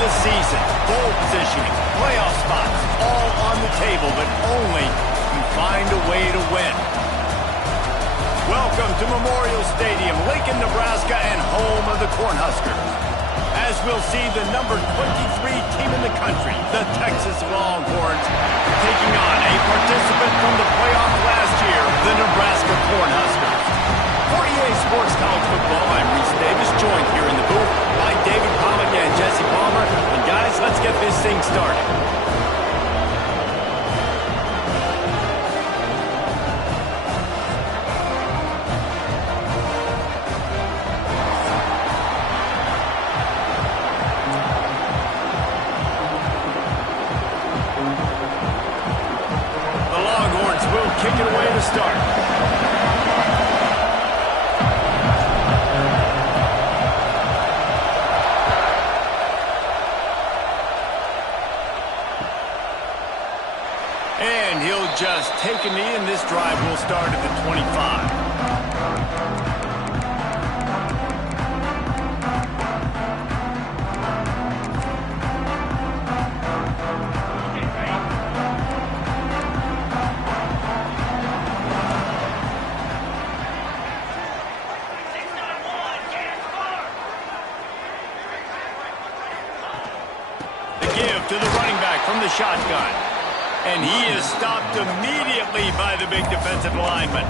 the season. Bowl positioning, playoff spots, all on the table, but only you find a way to win. Welcome to Memorial Stadium, Lincoln, Nebraska, and home of the Cornhuskers. As we'll see the number 23 team in the country, the Texas Longhorns, taking on a participant from the playoff last year, the Nebraska Cornhuskers. For EA Sports College Football, I'm Reese Davis, joined here in the booth by David Pollack and Jesse Palmer. And guys, let's get this thing started. Kick it away to start. And he'll just take a knee, and this drive will start at the 25. To the running back from the shotgun. And he is stopped immediately by the big defensive lineman.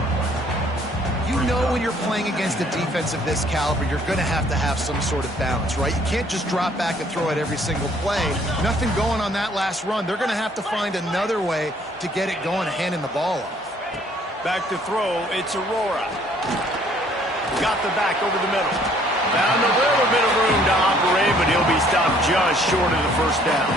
You know when you're playing against a defense of this caliber, you're going to have some sort of balance, right? You can't just drop back and throw it every single play. Nothing going on that last run. They're going to have to find another way to get it going and handing the ball off. Back to throw, it's Aurora. Got the back over the middle. Found a little bit of room to operate, but he'll be stopped just short of the first down.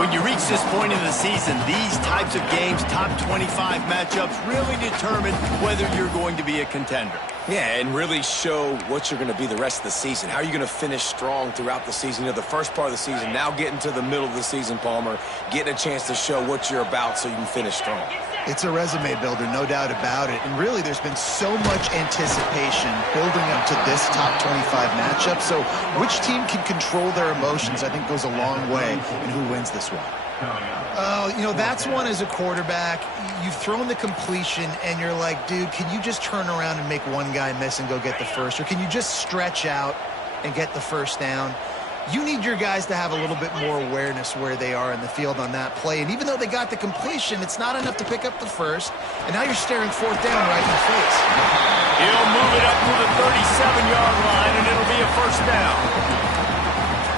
When you reach this point in the season, these types of games, top 25 matchups, really determine whether you're going to be a contender. Yeah, and really show what you're going to be the rest of the season. How are you going to finish strong throughout the season? You know, the first part of the season, now getting to the middle of the season, Palmer, getting a chance to show what you're about so you can finish strong. It's a resume builder, no doubt about it. And really, there's been so much anticipation building up to this top 25 matchup. So which team can control their emotions, I think, goes a long way in who wins this one. You know, that's one as a quarterback. You've thrown the completion, and you're like, dude, can you just turn around and make one guy miss and go get the first? Or can you just stretch out and get the first down? You need your guys to have a little bit more awareness where they are in the field on that play. And even though they got the completion, it's not enough to pick up the first. And now you're staring fourth down right in the face. He'll move it up to the 37-yard line, and it'll be a first down.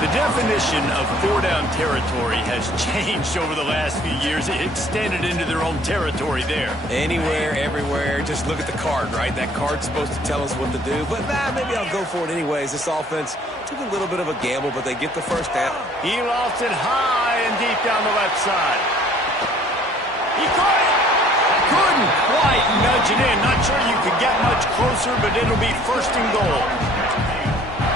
The definition of four-down territory has changed over the last few years. It extended into their own territory there. Anywhere, everywhere, just look at the card, right? That card's supposed to tell us what to do, but maybe I'll go for it anyways. This offense took a little bit of a gamble, but they get the first down. He lost it high and deep down the left side. He caught it! Couldn't quite nudge it in. Not sure you could get much closer, but it'll be first and goal.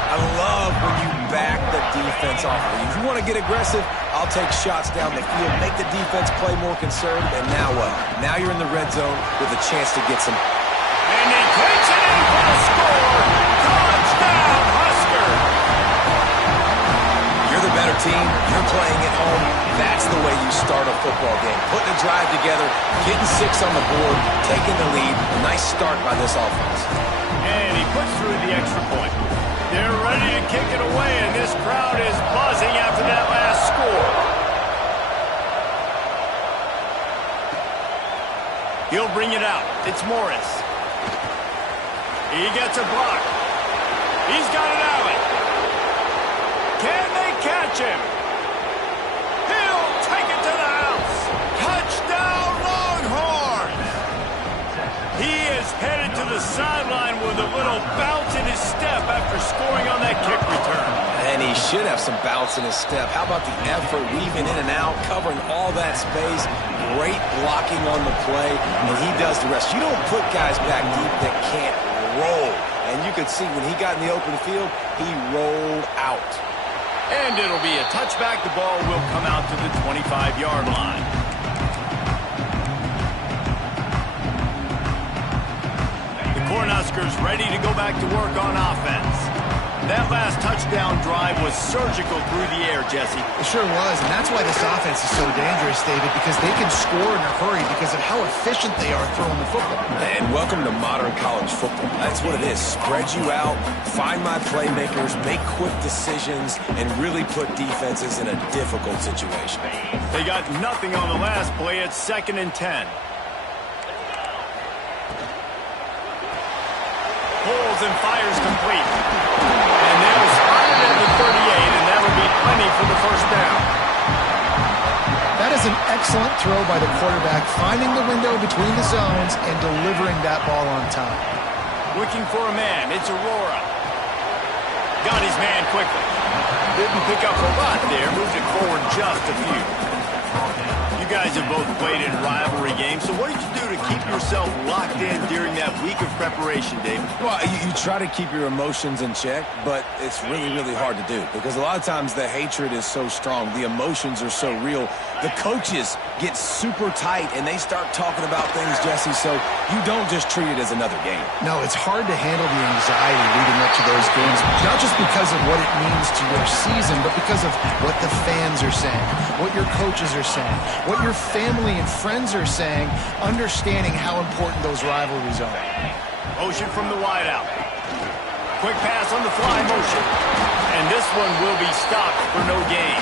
I love when you back the defense off of you. If you want to get aggressive, I'll take shots down the field, make the defense play more conservative, and now what? Now you're in the red zone with a chance to get some. And he takes it in for the score. Touchdown, Husker. You're the better team. You're playing at home. That's the way you start a football game. Putting a drive together, getting 6 on the board, taking the lead. A nice start by this offense. And he puts through the extra point. They're ready to kick it away, and this crowd is buzzing after that last score. He'll bring it out. It's Morris. He gets a block. He's got an alley. Can they catch him? He'll take it to the house. Touchdown, Longhorns! He is headed to the sideline with a little bounce in his step after scoring on that kick return. And he should have some bounce in his step. How about the effort, weaving in and out, covering all that space, great blocking on the play, and he does the rest. You don't put guys back deep that can't roll. And you could see when he got in the open field, he rolled out. And it'll be a touchback. The ball will come out to the 25-yard line. The Cornhuskers ready to go back to work on offense. That last touchdown drive was surgical through the air, Jesse. It sure was, and that's why this offense is so dangerous, David, because they can score in a hurry because of how efficient they are throwing the football. And welcome to modern college football. That's what it is. Spread you out, find my playmakers, make quick decisions, and really put defenses in a difficult situation. They got nothing on the last play. It's 2nd and 10. Pulls and fires complete. And they'll spot it at the 38, and that'll be plenty for the first down. That is an excellent throw by the quarterback, finding the window between the zones and delivering that ball on time. Looking for a man. It's Aurora. Got his man quickly. Didn't pick up a lot there. Moved it forward just a few. You guys have both played in rivalry games, so what did you do to keep yourself locked in during that week of preparation, David? Well, you try to keep your emotions in check, but it's really, really hard to do because a lot of times the hatred is so strong. The emotions are so real. The coaches get super tight, and they start talking about things, Jesse, so you don't just treat it as another game. No, it's hard to handle the anxiety leading up to those games, not just because of what it means to your season, but because of what the fans are saying, what your coaches are saying, what your family and friends are saying, understanding how important those rivalries are. Motion from the wideout. Quick pass on the fly motion. And this one will be stopped for no gain.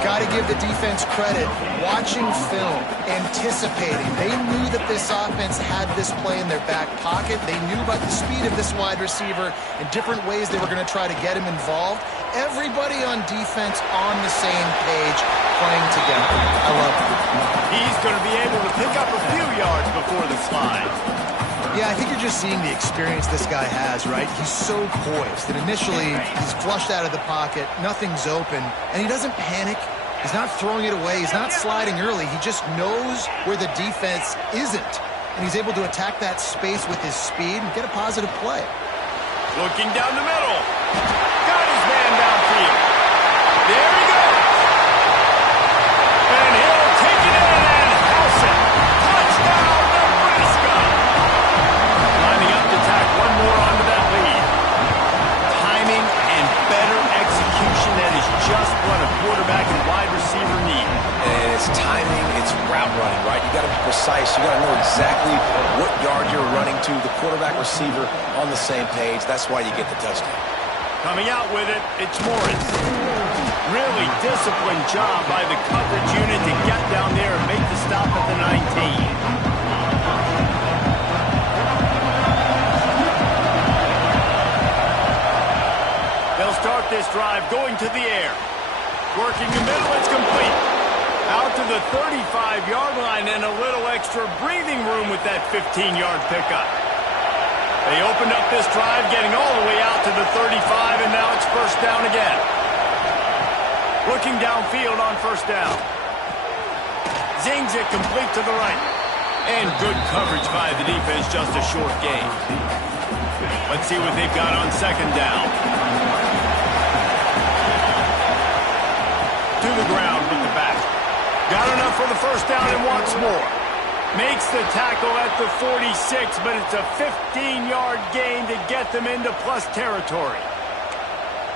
Got to give the defense credit. Watching film, anticipating. They knew that this offense had this play in their back pocket. They knew about the speed of this wide receiver and different ways they were going to try to get him involved. Everybody on defense on the same page, playing together. I love it. He's going to be able to pick up a few yards before the slide. Yeah, I think you're just seeing the experience this guy has, right? He's so poised. And initially, he's flushed out of the pocket. Nothing's open. And he doesn't panic. He's not throwing it away. He's not sliding early. He just knows where the defense isn't. And he's able to attack that space with his speed and get a positive play. Looking down the middle. Got his man downfield. There he goes. And he'll take it in and house it. Touchdown, Nebraska. Lining up to tack one more onto that lead. Timing and better execution, that is just what a quarterback and wide receiver need. And it's timing, it's route running, right? You got to be precise. You got to know exactly what yard you're running to. The quarterback receiver on the same page. That's why you get the touchdown. Coming out with it, it's Morris. Really disciplined job by the coverage unit to get down there and make the stop at the 19. They'll start this drive going to the air. Working the middle, it's complete. Out to the 35-yard line and a little extra breathing room with that 15-yard pickup. They opened up this drive, getting all the way out to the 35, and now it's first down again. Looking downfield on first down. Zings it complete to the right. And good coverage by the defense, just a short gain. Let's see what they've got on second down. To the ground with the back. Got enough for the first down and wants more. Makes the tackle at the 46, but it's a 15-yard gain to get them into plus territory.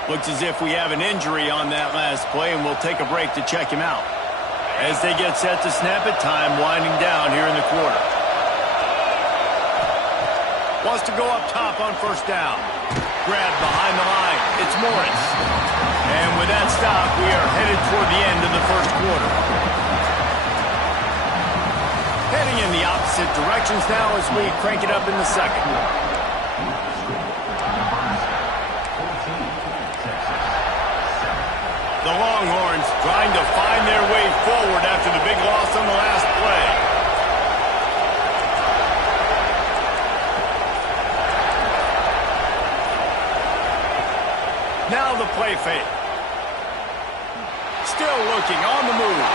Looks as if we have an injury on that last play, and we'll take a break to check him out. As they get set to snap it, time winding down here in the quarter. Wants to go up top on first down. Grab behind the line. It's Morris. And with that stop, we are headed toward the end of the first quarter. Heading in the opposite directions now as we crank it up in the second. The Longhorns trying to find their way forward after the big loss on the last play. Now the play fake. Still looking on the move.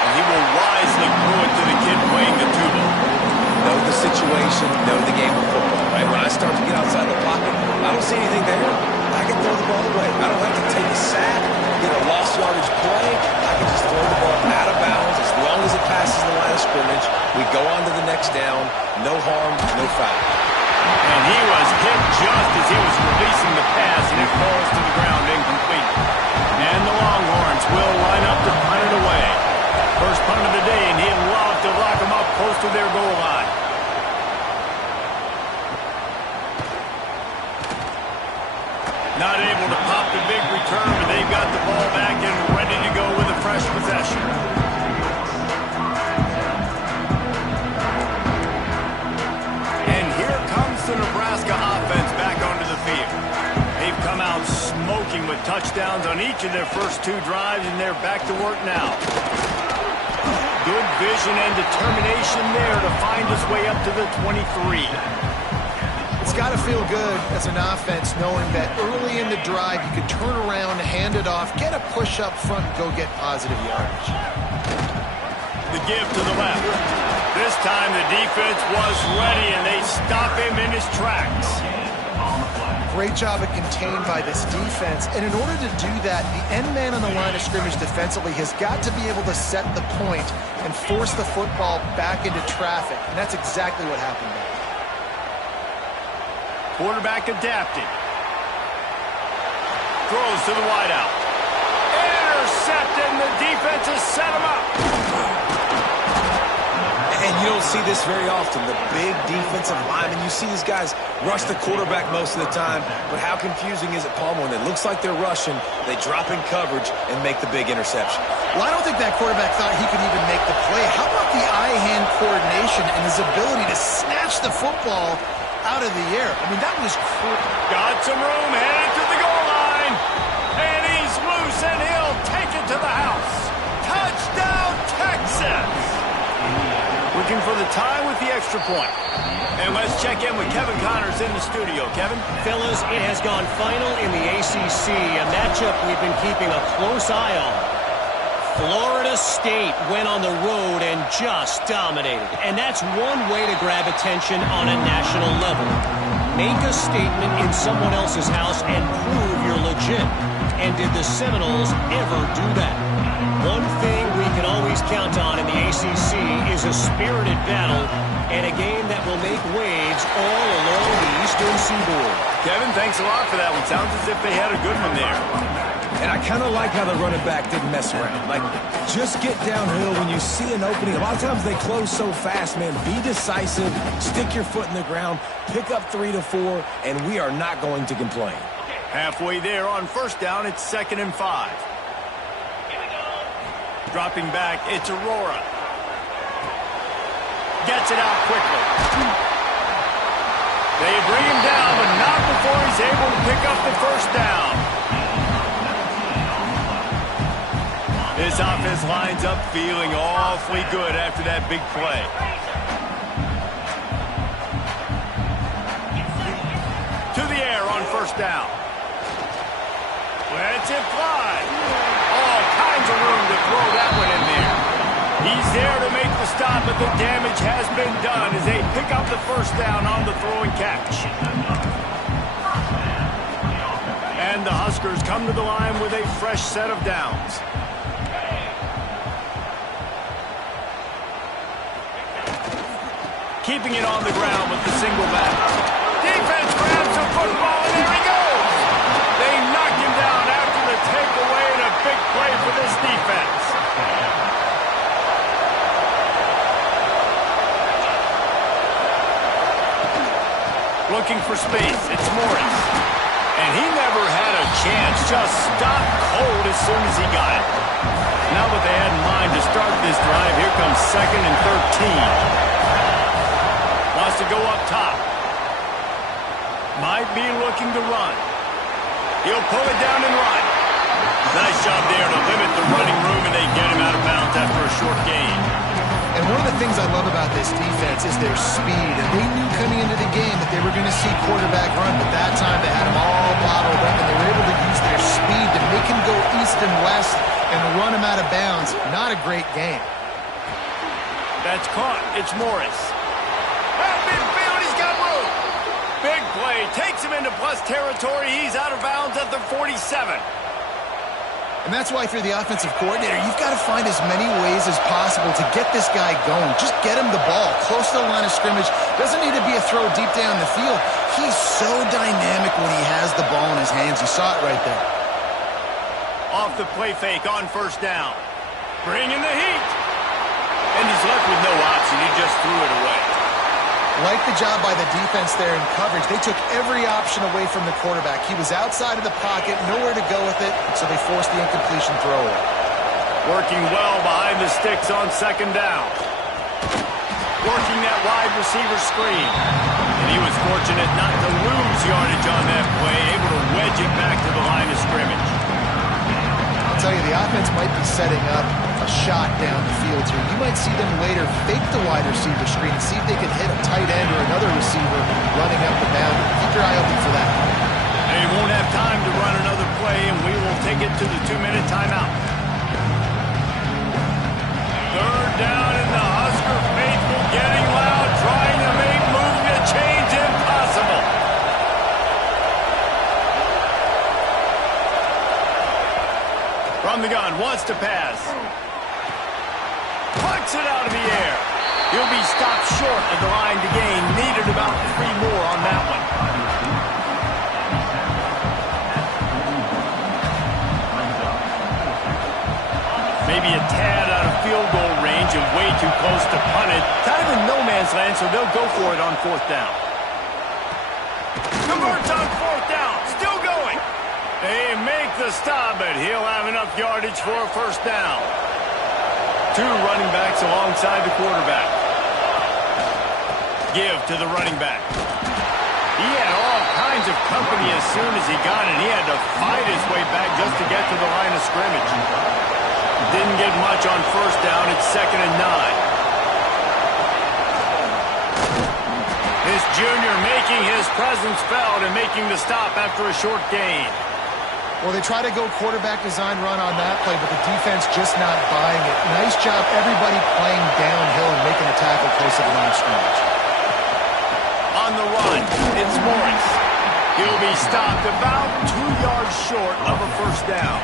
And he will wisely throw it to the kid playing the tuba. Know the situation, know the game of football, right? When I start to get outside the pocket, I don't see anything there. I can throw the ball away. I don't have to take a sack, get a lost yardage play. I can just throw the ball out of bounds as long as it passes the line of scrimmage. We go on to the next down. No harm, no foul. And he was hit just as he was releasing the pass, and it falls to the ground incomplete. And the Longhorns will line up to punt it away. First punt of the day, and he'd love to lock them up close to their goal line. Not able to pop the big return, but they've got the ball back and ready to go with a fresh possession. And here comes the Nebraska offense back onto the field. They've come out smoking with touchdowns on each of their first 2 drives, and they're back to work now. Good vision and determination there to find his way up to the 23. It's got to feel good as an offense knowing that early in the drive you can turn around, hand it off, get a push up front, and go get positive yardage. The give to the left. This time the defense was ready, and they stop him in his tracks. Great job at contained by this defense. And in order to do that, the end man on the line of scrimmage defensively has got to be able to set the point and force the football back into traffic. And that's exactly what happened there. Quarterback adapted. Throws to the wideout. Intercepted, and the defense has set him up. And you don't see this very often, the big defensive linemen. You see these guys rush the quarterback most of the time, but how confusing is it, Palmer, when it looks like they're rushing, they drop in coverage and make the big interception? Well, I don't think that quarterback thought he could even make the play. How about the eye-hand coordination and his ability to snatch the football out of the air? I mean, that was cool. Got some room, headed to the goal line. And he's loose, and he'll take it to the house. Touchdown, Texas! Looking for the tie with the extra point. And let's check in with Kevin Connors in the studio. Kevin? Fellas, it has gone final in the ACC, a matchup we've been keeping a close eye on. Florida State went on the road and just dominated. And that's one way to grab attention on a national level. Make a statement in someone else's house and prove you're legit. And did the Seminoles ever do that? One thing we can always count on in the ACC is a spirited battle and a game that will make waves all along the eastern seaboard. Kevin, thanks a lot for that one. Sounds as if they had a good one there. And I kind of like how the running back didn't mess around. Like, just get downhill when you see an opening. A lot of times they close so fast, man. Be decisive, stick your foot in the ground, pick up 3 to 4, and we are not going to complain. Halfway there on first down, it's 2nd and 5. Dropping back, it's Aurora. Gets it out quickly. They bring him down, but not before he's able to pick up the first down. This offense lines up feeling awfully good after that big play. To the air on first down. Lets it fly. All kinds of room to throw that one in there. He's there to make the stop, but the damage has been done as they pick up the first down on the throwing catch. And the Huskers come to the line with a fresh set of downs. Keeping it on the ground with the single back. Defense grabs the football, and there he goes. They knock him down after the takeaway, and a big play for this defense. Looking for space, it's Morris. And he never had a chance, just stopped cold as soon as he got it. Now what they had in mind to start this drive, here comes 2nd and 13. Wants to go up top. Might be looking to run. He'll pull it down and run. Nice job there to limit the running room, and they get him out of bounds after a short gain. And one of the things I love about this defense is their speed. And they knew coming into the game that they were going to see quarterback run, but that time they had him all bottled up, and they were able to use their speed to make him go east and west and run him out of bounds. Not a great game. That's caught. It's Morris. At midfield, he's got room. Big play. Takes him into plus territory. He's out of bounds at the 47. And that's why if you're the offensive coordinator, you've got to find as many ways as possible to get this guy going. Just get him the ball close to the line of scrimmage. Doesn't need to be a throw deep down the field. He's so dynamic when he has the ball in his hands. You saw it right there. Off the play fake on first down. Bringing the heat. And he's left with no option. He just threw it away. Like the job by the defense there in coverage. They took every option away from the quarterback. He was outside of the pocket, nowhere to go with it, so they forced the incompletion throw. Working well behind the sticks on second down. Working that wide receiver screen. And he was fortunate not to lose yardage on that play, able to wedge it back to the line of scrimmage. I'll tell you, the offense might be setting up a shot down the field here. You might see them later fake the wide receiver screen and see if they can hit a tight end or another receiver running up the boundary. Keep your eye open for that. They won't have time to run another play, and we will take it to the 2-minute timeout. Third down, and the Husker faithful getting loud, trying to make moving a change impossible. From the gun, wants to pass. Puts it out of the air. He'll be stopped short of the line to gain. Needed about 3 more on that one. Maybe a tad out of field goal range and way too close to punt it. Kind of in no man's land, so they'll go for it on fourth down. Converts on fourth down. Still going. They make the stop, but he'll have enough yardage for a first down. 2 running backs alongside the quarterback. Give to the running back. He had all kinds of company as soon as he got it. He had to fight his way back just to get to the line of scrimmage. Didn't get much on first down. It's 2nd and 9. This junior making his presence felt and making the stop after a short gain. Well, they try to go quarterback design run on that play, but the defense just not buying it. Nice job, everybody playing downhill and making a tackle close to the line of scrimmage. On the run, it's Morris. He'll be stopped about 2 yards short of a first down.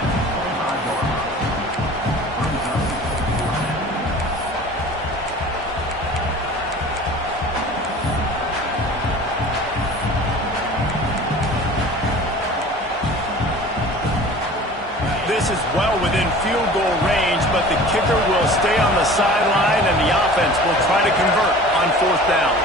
This is well within field goal range, but the kicker will stay on the sideline, and the offense will try to convert on fourth down.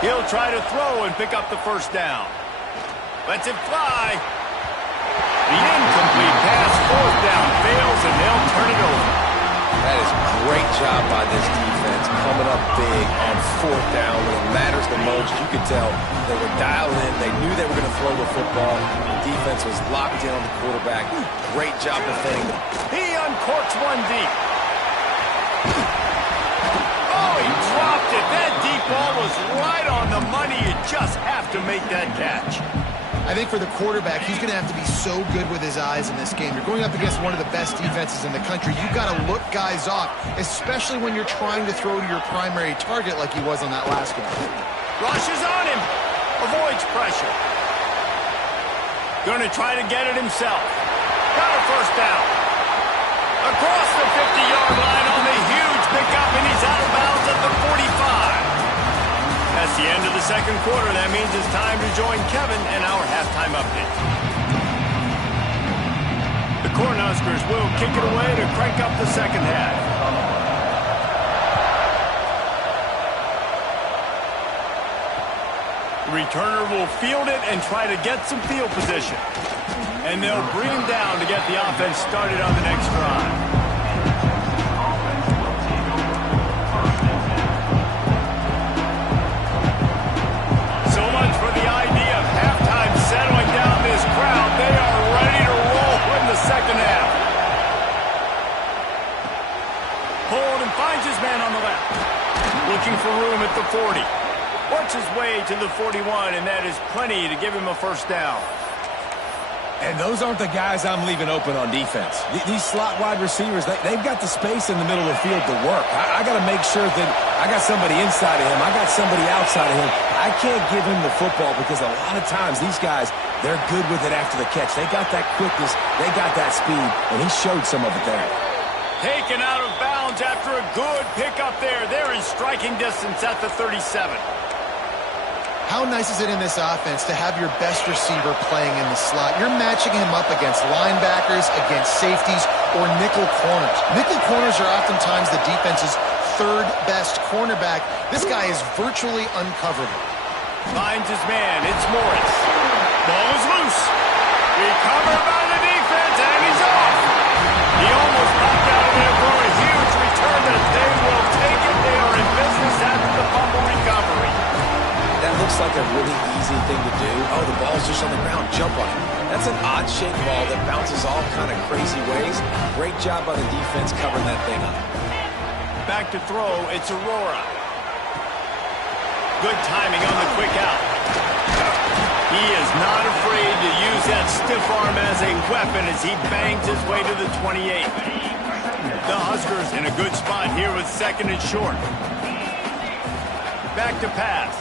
He'll try to throw and pick up the first down. Lets it fly. The incomplete pass, fourth down, fails, and they'll turn it over. That is a great job by this defense, coming up big on fourth down when it matters the most. You could tell they were dialed in. They knew they were going to throw the football. The defense was locked in on the quarterback. Great job defending them. He uncorks one deep. Oh, he dropped it. That deep ball was right on the money. You just have to make that catch. I think for the quarterback, he's going to have to be so good with his eyes in this game. You're going up against one of the best defenses in the country. You've got to look guys off, especially when you're trying to throw to your primary target like he was on that last one. Rushes on him. Avoids pressure. Going to try to get it himself. Got a first down. Across the 50-yard line on the huge pickup, and he's out of bounds at the 45. That's the end of the second quarter. That means it's time to join Kevin and our halftime update. The Cornhuskers will kick it away to crank up the second half. The returner will field it and try to get some field position. And they'll bring him down to get the offense started on the next drive. For the idea of halftime settling down this crowd, they are ready to roll in the second half. Hold and finds his man on the left. Looking for room at the 40. Works his way to the 41, and that is plenty to give him a first down. And those aren't the guys I'm leaving open on defense. These slot wide receivers, they've got the space in the middle of the field to work. I got to make sure that I got somebody inside of him. I got somebody outside of him. I can't give him the football because a lot of times these guys, they're good with it after the catch. They got that quickness. They got that speed, and he showed some of it there. Taken out of bounds after a good pickup there. They're in striking distance at the 37. How nice is it in this offense to have your best receiver playing in the slot? You're matching him up against linebackers, against safeties, or nickel corners. Nickel corners are oftentimes the defense's third best cornerback. This guy is virtually uncoverable. Finds his man. It's Morris. Ball is loose. Recovered by the defense, and he's off. He almost popped out of there for a huge return, but they will take it. They are in business after the fumble recovery. That looks like a really easy thing to do. Oh, the ball's just on the ground. Jump on it. That's an odd-shaped ball that bounces all kind of crazy ways. Great job by the defense covering that thing up. Back to throw. It's Aurora. Good timing on the quick out. He is not afraid to use that stiff arm as a weapon as he bangs his way to the 28. The Huskers in a good spot here with second and short. Back to pass.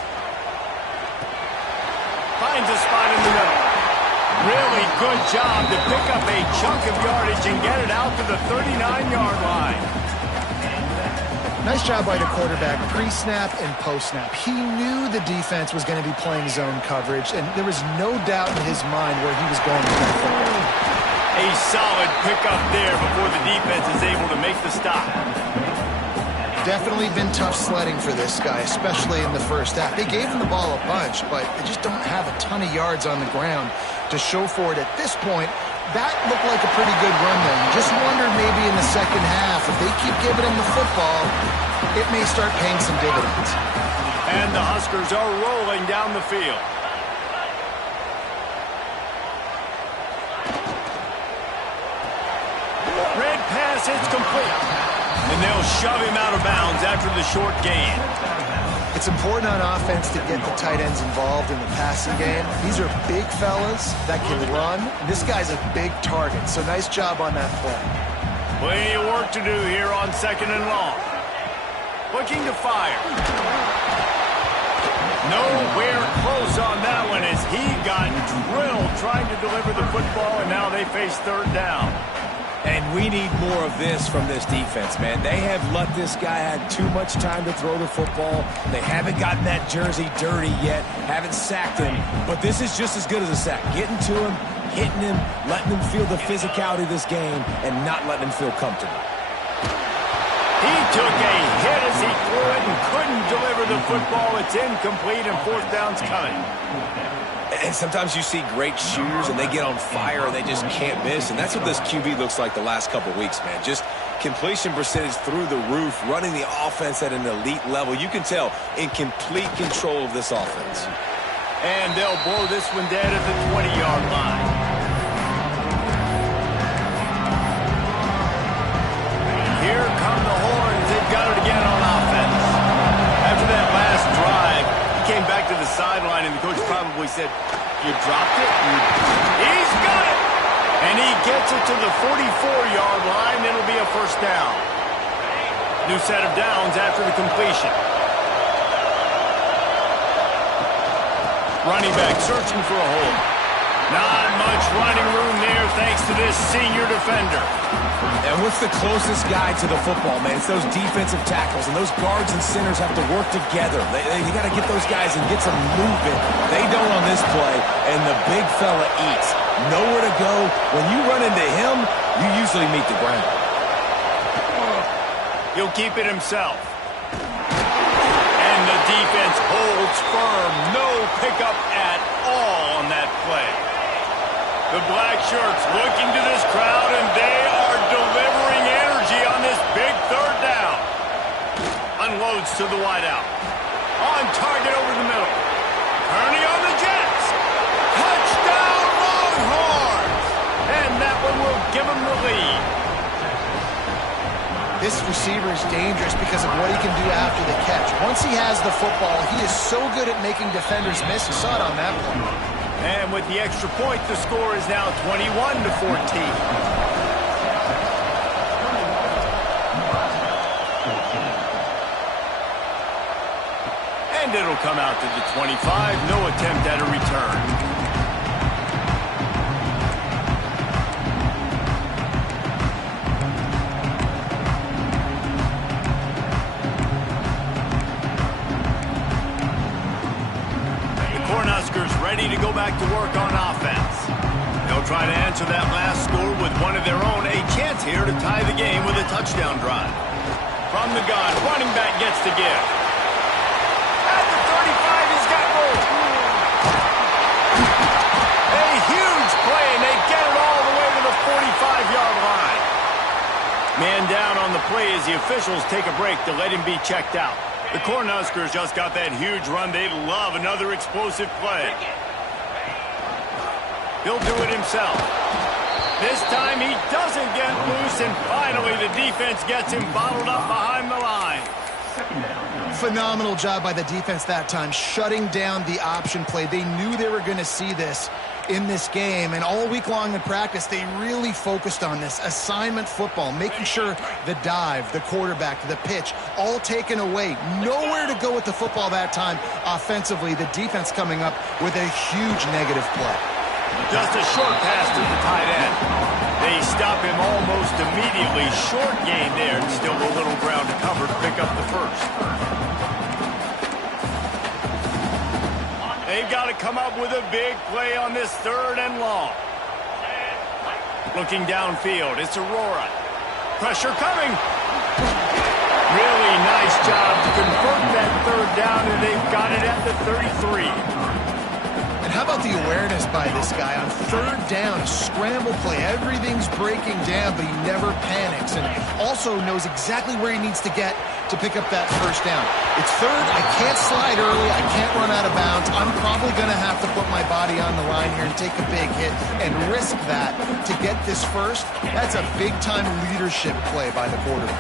Finds a spot in the middle. Really good job to pick up a chunk of yardage and get it out to the 39-yard line. Nice job by the quarterback pre-snap and post-snap. He knew the defense was going to be playing zone coverage, and there was no doubt in his mind where he was going with that football. A solid pickup there before the defense is able to make the stop. Definitely been tough sledding for this guy, especially in the first half. They gave him the ball a bunch, but they just don't have a ton of yards on the ground to show for it at this point. That looked like a pretty good run there. You just wondered maybe in the second half, if they keep giving him the football, it may start paying some dividends. And the Huskers are rolling down the field. Red pass, it's complete. And they'll shove him out of bounds after the short gain. It's important on offense to get the tight ends involved in the passing game. These are big fellas that can run. This guy's a big target, so nice job on that play. Plenty of work to do here on second and long. Looking to fire. Nowhere close on that one as he got drilled trying to deliver the football, and now they face third down. And we need more of this from this defense, man. They have let this guy have too much time to throw the football. They haven't gotten that jersey dirty yet, haven't sacked him. But this is just as good as a sack. Getting to him, hitting him, letting him feel the physicality of this game, and not letting him feel comfortable. He took a hit as he threw it and couldn't deliver the football. It's incomplete, and fourth down's coming. And sometimes you see great shooters and they get on fire and they just can't miss. And that's what this QB looks like the last couple weeks, man. Just completion percentage through the roof, running the offense at an elite level. You can tell in complete control of this offense. And they'll blow this one dead at the 20-yard line. Here come the horns. They've got it again on offense. After that last drive, came back to the sideline, and the coach probably said, you dropped it? He's got it! And he gets it to the 44-yard line. It'll be a first down. New set of downs after the completion. Running back searching for a hole. Not much running room there thanks to this senior defender. And what's the closest guy to the football, man? It's those defensive tackles, and those guards and centers have to work together. You got to get those guys and get some movement. They don't on this play, and the big fella eats. Nowhere to go. When you run into him, you usually meet the ground. He'll keep it himself. And the defense holds firm. No pickup at all on that play. The black shirts looking to this crowd, and they are delivering energy on this big third down. Unloads to the wideout. On target over the middle. Kearney on the Jets. Touchdown Longhorns! And that one will give them the lead. This receiver is dangerous because of what he can do after the catch. Once he has the football, he is so good at making defenders miss. You saw it on that play. And with the extra point, the score is now 21-14. And it'll come out to the 25. No attempt at a return. Ready to go back to work on offense. They'll try to answer that last score with one of their own. A chance here to tie the game with a touchdown drive. From the gun, running back gets to give. At the 35, he's got room. A huge play, and they get it all the way to the 45-yard line. Man down on the play as the officials take a break to let him be checked out. The Cornhuskers just got that huge run. They'd love another explosive play. He'll do it himself. This time he doesn't get loose, and finally the defense gets him bottled up behind the line. Phenomenal job by the defense that time, shutting down the option play. They knew they were going to see this in this game, and all week long in practice they really focused on this assignment football, making sure the dive, the quarterback, the pitch, all taken away. Nowhere to go with the football that time offensively. The defense coming up with a huge negative play. Just a short pass to the tight end. They stop him almost immediately. Short gain there, and still a little ground to cover to pick up the first. They've got to come up with a big play on this 3rd and long. Looking downfield, it's Aurora. Pressure coming. Really nice job to convert that 3rd down, and they've got it at the 33. And how about the awareness by this guy on 3rd down, a scramble play. Everything's breaking down, but he never panics, and also knows exactly where he needs to get to pick up that 1st down. It's 3rd. I can't slide early. I can't run out of bounds. I'm probably going to have to put my body on the line here and take a big hit and risk that to get this first. That's a big-time leadership play by the quarterback.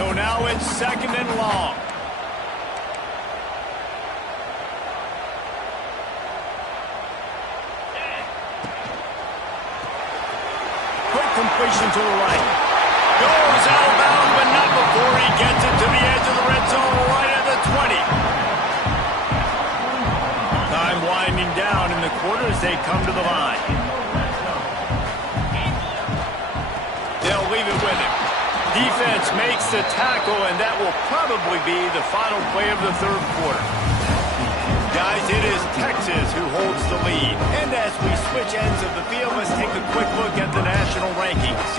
So now it's 2nd and long. Completion to the right. Goes out of bounds, but not before he gets it to the edge of the red zone, right at the 20. Time winding down in the quarter as they come to the line. They'll leave it with him. Defense makes the tackle, and that will probably be the final play of the 3rd quarter. Guys, it is Texas who holds the lead. And as we switch ends of the field, let's take a quick look at the national rankings.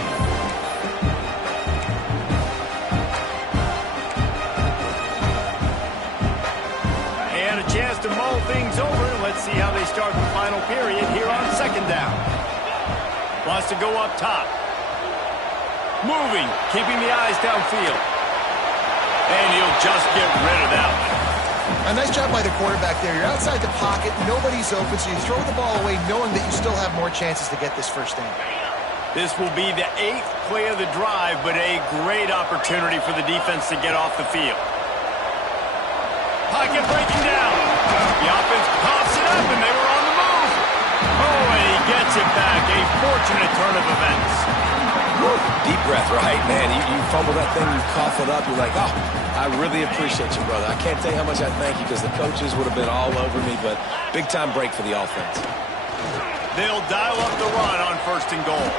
And a chance to mull things over. Let's see how they start the final period here on 2nd down. Wants to go up top. Moving, keeping the eyes downfield. And he'll just get rid of that one. A nice job by the quarterback there. You're outside the pocket, nobody's open, so you throw the ball away knowing that you still have more chances to get this 1st down. This will be the 8th play of the drive, but a great opportunity for the defense to get off the field. Pocket breaking down. The offense pops it up, and they were on the move. Oh, and he gets it back. A fortunate turn of events. Woo. Deep breath, right, man? You fumble that thing, you cough it up, you're like, oh, I really appreciate you, brother. I can't tell you how much I thank you because the coaches would have been all over me, but big-time break for the offense. They'll dial up the run on 1st and goal.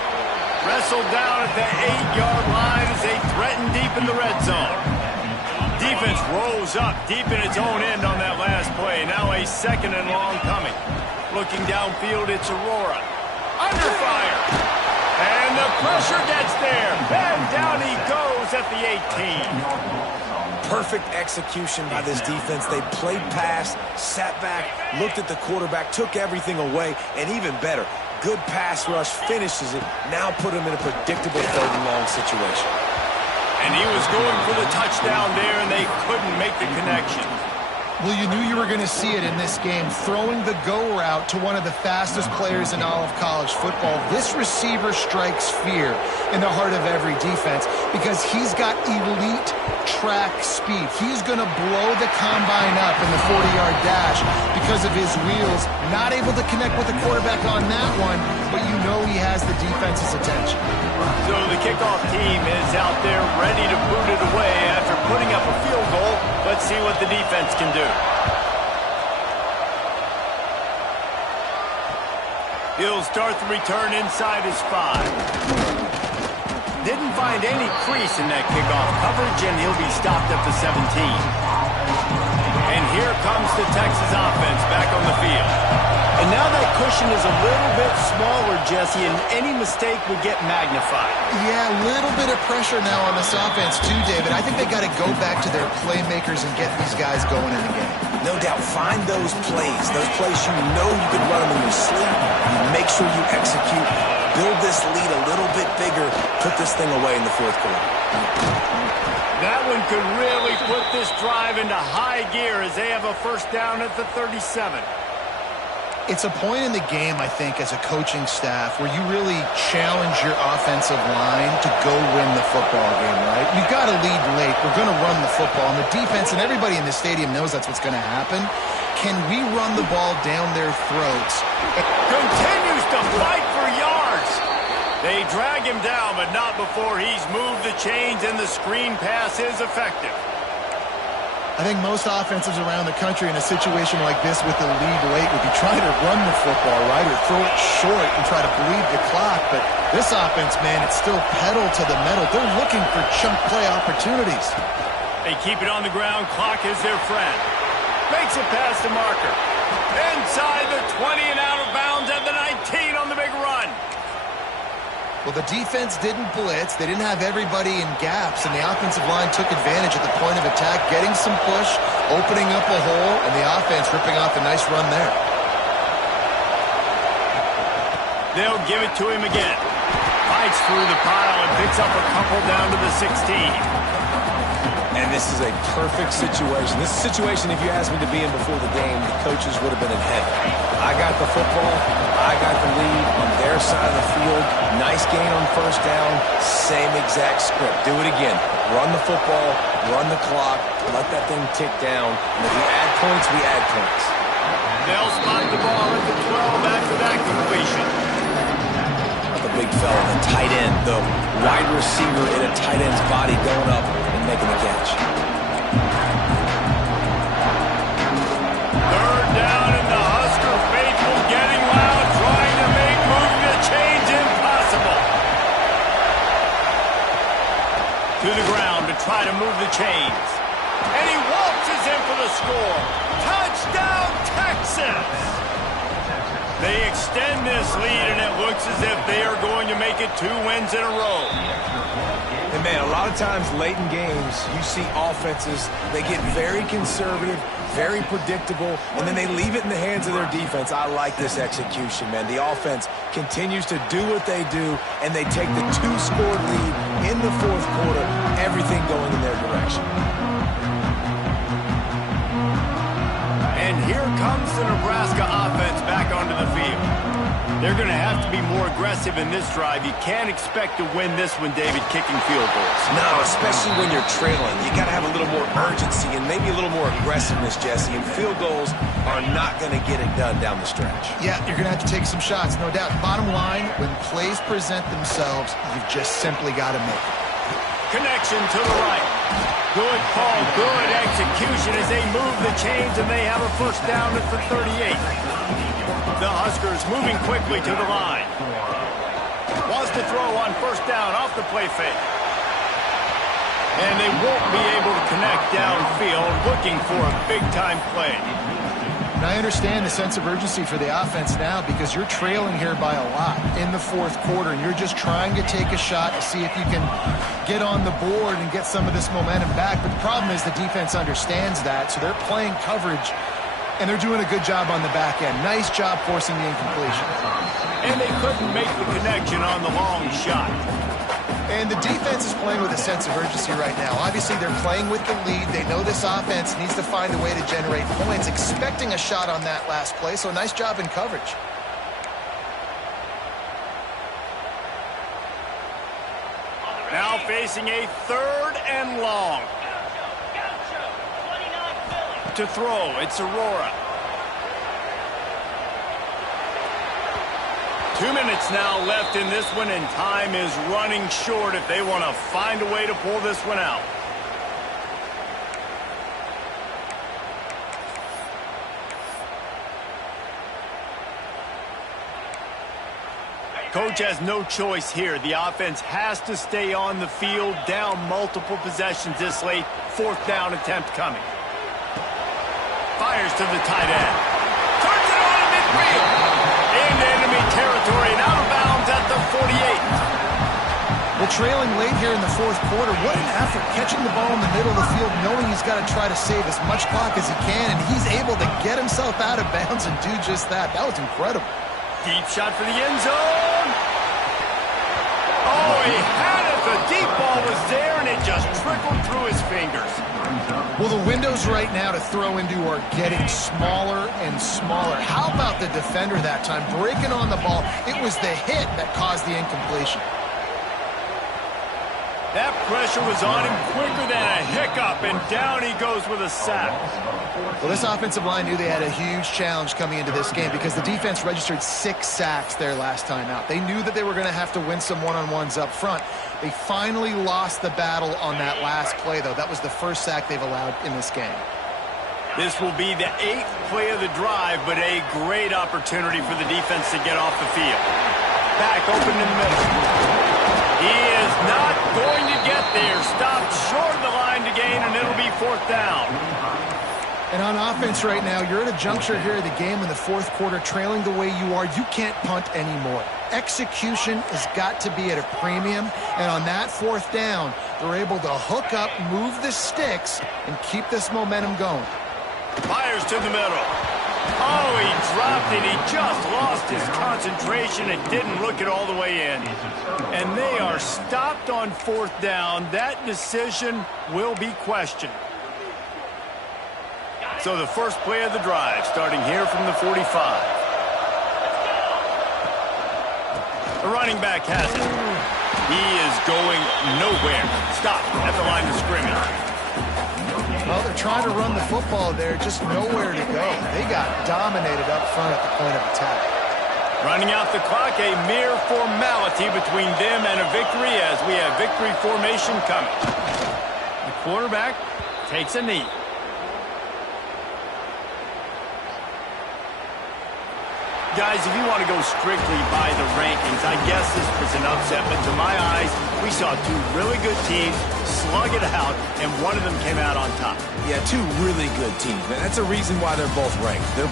Wrestled down at the 8-yard line as they threaten deep in the red zone. Defense rose up deep in its own end on that last play. Now a 2nd and long coming. Looking downfield, it's Aurora. Under fire. And the pressure gets there. And down he goes at the 18. Perfect execution by this defense. They played pass, sat back, looked at the quarterback, took everything away, and even better, good pass rush, finishes it, now put him in a predictable 3rd and long situation. And he was going for the touchdown there, and they couldn't make the connection. Well, you knew you were going to see it in this game, throwing the go route to one of the fastest players in all of college football. This receiver strikes fear in the heart of every defense because he's got elite track speed. He's going to blow the combine up in the 40-yard dash because of his wheels. Not able to connect with the quarterback on that one, but you know he has the defense's attention. So the kickoff team is out there ready to boot it away after putting up a field goal. Let's see what the defense can do. He'll start the return inside his 5. Didn't find any crease in that kickoff coverage, and he'll be stopped at the 17. And here comes the Texas offense back on the field. And now that cushion is a little bit smaller, Jesse, and any mistake would get magnified. Yeah, a little bit of pressure now on this offense too, David. I think they got to go back to their playmakers and get these guys going in the game. No doubt, find those plays you know you could run them in your sleep. You make sure you execute, build this lead a little bit bigger, put this thing away in the fourth quarter. That one could really put this drive into high gear as they have a first down at the 37. It's a point in the game, I think, as a coaching staff where you really challenge your offensive line to go win the football game, right? We've got to lead late. We're going to run the football. And the defense and everybody in the stadium knows that's what's going to happen. Can we run the ball down their throats? Continues to fight for yards. They drag him down, but not before he's moved the chains and the screen pass is effective. I think most offenses around the country in a situation like this with the lead late would be trying to run the football, right, or throw it short and try to bleed the clock. But this offense, man, it's still pedal to the metal. They're looking for chunk play opportunities. They keep it on the ground. Clock is their friend. Makes it past the marker. Inside the 20 and out of bounds at the 19 on the big run. Well, the defense didn't blitz. They didn't have everybody in gaps, and the offensive line took advantage at the point of attack, getting some push, opening up a hole, and the offense ripping off a nice run there. They'll give it to him again. Fights through the pile and picks up a couple down to the 16. And this is a perfect situation. This is a situation, if you asked me to be in before the game, the coaches would have been in heaven. I got the football. I got the lead on their side of the field. Nice gain on first down. Same exact script. Do it again. Run the football. Run the clock. Let that thing tick down. And if we add points, we add points. They'll spot the ball at the 12 after that completion. The big fella, the tight end, the wide receiver in a tight end's body going up and making the catch. Third down and the Husker faithful getting loud, trying to make moving the chains impossible. To the ground to try to move the chains. And he waltzes in for the score. Touchdown, Texas! They extend this lead, and it looks as if they are going to make it 2 wins in a row. And, man, a lot of times late in games, you see offenses, they get very conservative, very predictable, and then they leave it in the hands of their defense. I like this execution, man. The offense continues to do what they do, and they take the 2-score lead in the fourth quarter, everything going in their direction. And here comes the Nebraska offense back onto the field. They're going to have to be more aggressive in this drive. You can't expect to win this one, David, kicking field goals. No, especially when you're trailing. You got to have a little more urgency and maybe a little more aggressiveness, Jesse. And field goals are not going to get it done down the stretch. Yeah, you're going to have to take some shots, no doubt. Bottom line, when plays present themselves, you've just simply got to make it. Connection to the right. Good call, good execution as they move the chains, and they have a first down at the 38. The Huskers moving quickly to the line. Wants to throw on first down off the play fake. And they won't be able to connect downfield, looking for a big-time play. And I understand the sense of urgency for the offense now because you're trailing here by a lot in the fourth quarter, and you're just trying to take a shot to see if you can get on the board and get some of this momentum back. But the problem is the defense understands that, so they're playing coverage, and they're doing a good job on the back end. Nice job forcing the incompletion. And they couldn't make the connection on the long shot. And the defense is playing with a sense of urgency right now. Obviously, they're playing with the lead. They know this offense needs to find a way to generate points, expecting a shot on that last play, so nice job in coverage. Now facing a 3rd and long. To throw, it's Aurora. 2 minutes now left in this one, and time is running short if they want to find a way to pull this one out. Coach has no choice here. The offense has to stay on the field, down multiple possessions this late. 4th down attempt coming. Fires to the tight end. Turns it on at midfield. Into enemy territory and out of bounds at the 48. Well, trailing late here in the 4th quarter, what an effort catching the ball in the middle of the field, knowing he's got to try to save as much clock as he can, and he's able to get himself out of bounds and do just that. That was incredible. Deep shot for the end zone. Oh, he had it. The deep ball was there, and it just trickled through his fingers. Well, the windows right now to throw into are getting smaller and smaller. How about the defender that time breaking on the ball? It was the hit that caused the incompletion. That pressure was on him quicker than a hiccup, and down he goes with a sack. Well, this offensive line knew they had a huge challenge coming into this game because the defense registered 6 sacks their last time out. They knew that they were going to have to win some one-on-ones up front. They finally lost the battle on that last play, though. That was the first sack they've allowed in this game. This will be the 8th play of the drive, but a great opportunity for the defense to get off the field. Back open in the middle. He is not going to get there. Stopped short of the line to gain, and it'll be 4th down. And on offense right now, you're at a juncture here of the game in the 4th quarter, trailing the way you are. You can't punt anymore. Execution has got to be at a premium, and on that 4th down, they're able to hook up, move the sticks, and keep this momentum going. Fires to the middle. Oh, he dropped it. He just lost his concentration and didn't look it all the way in. And they are stopped on 4th down. That decision will be questioned. So the first play of the drive, starting here from the 45. The running back has it. He is going nowhere. Stop at the line of scrimmage. Well, they're trying to run the football there, just nowhere to go. They got dominated up front at the point of attack. Running out the clock, a mere formality between them and a victory as we have victory formation coming. The quarterback takes a knee. Guys, if you want to go strictly by the rankings, I guess this was an upset, but to my eyes, we saw 2 really good teams slug it out, and one of them came out on top. Yeah, 2 really good teams, man. That's a reason why they're both ranked. They're